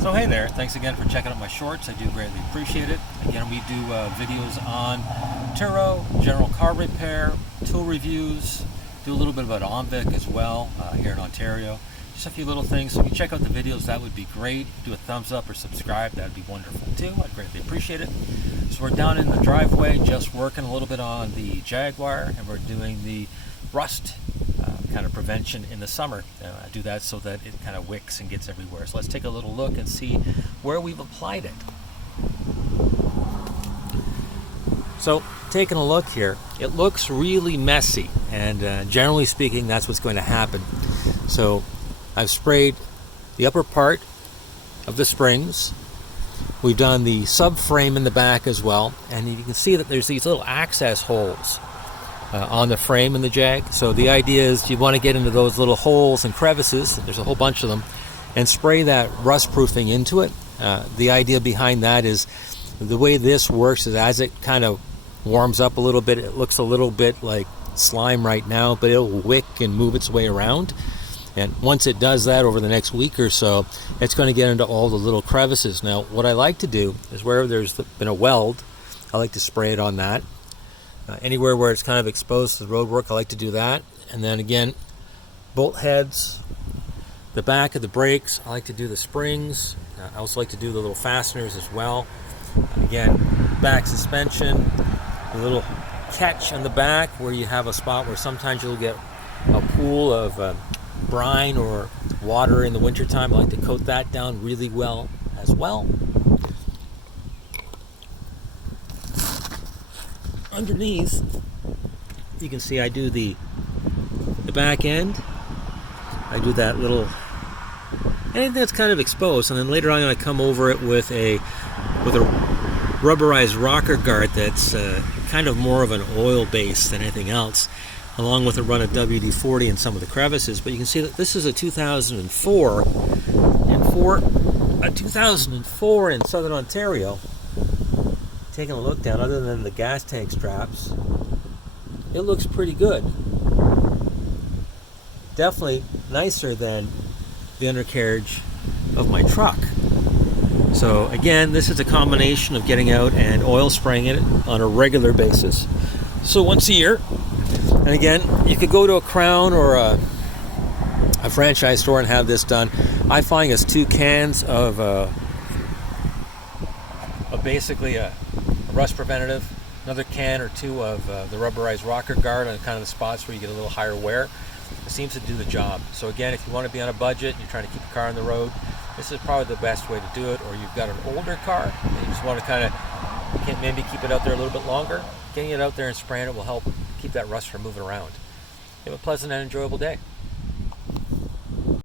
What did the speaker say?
So hey there, thanks again for checking out my shorts. I do greatly appreciate it. Again, we do videos on Turo, general car repair, tool reviews, do a little bit about OnVic as well here in Ontario. Just a few little things. So if you check out the videos, that would be great. Do a thumbs up or subscribe, that would be wonderful too. I'd greatly appreciate it. So we're down in the driveway, just working a little bit on the Jaguar, and we're doing the rust kind of prevention in the summer. I do that so that it kind of wicks and gets everywhere. So let's take a little look and see where we've applied it. So taking a look here, it looks really messy, and generally speaking, that's what's going to happen. So I've sprayed the upper part of the springs. We've done the subframe in the back as well, and you can see that there's these little access holes on the frame in the Jag. So the idea is you want to get into those little holes and crevices, there's a whole bunch of them, and spray that rust proofing into it. The idea behind that is the way this works is as it kind of warms up a little bit, it looks a little bit like slime right now, but it'll wick and move its way around. And once it does that over the next week or so, it's going to get into all the little crevices. Now, what I like to do is wherever there's been a weld, I like to spray it on that. Anywhere where it's kind of exposed to the road work, I like to do that. And then again, bolt heads, the back of the brakes, I like to do the springs. I also like to do the little fasteners as well. Again, back suspension, a little catch on the back where you have a spot where sometimes you'll get a pool of brine or water in the wintertime. I like to coat that down really well as well. Underneath, you can see I do the back end. I do that little, anything that's kind of exposed, and then later on I'm going to come over it with a rubberized rocker guard that's kind of more of an oil base than anything else, along with a run of WD-40 in some of the crevices. But you can see that this is a 2004, and for a 2004 in Southern Ontario, taking a look down, other than the gas tank straps, it looks pretty good. Definitely nicer than the undercarriage of my truck. So again, this is a combination of getting out and oil spraying it on a regular basis. So once a year. And again, you could go to a Crown or a franchise store and have this done. I find it's 2 cans of basically a rust preventative, another can or 2 of the rubberized rocker guard on kind of the spots where you get a little higher wear. It seems to do the job. So again, if you want to be on a budget and you're trying to keep your car on the road, this is probably the best way to do it. Or you've got an older car and you just want to kind of maybe keep it out there a little bit longer, getting it out there and spraying it will help keep that rust from moving around. Have a pleasant and enjoyable day.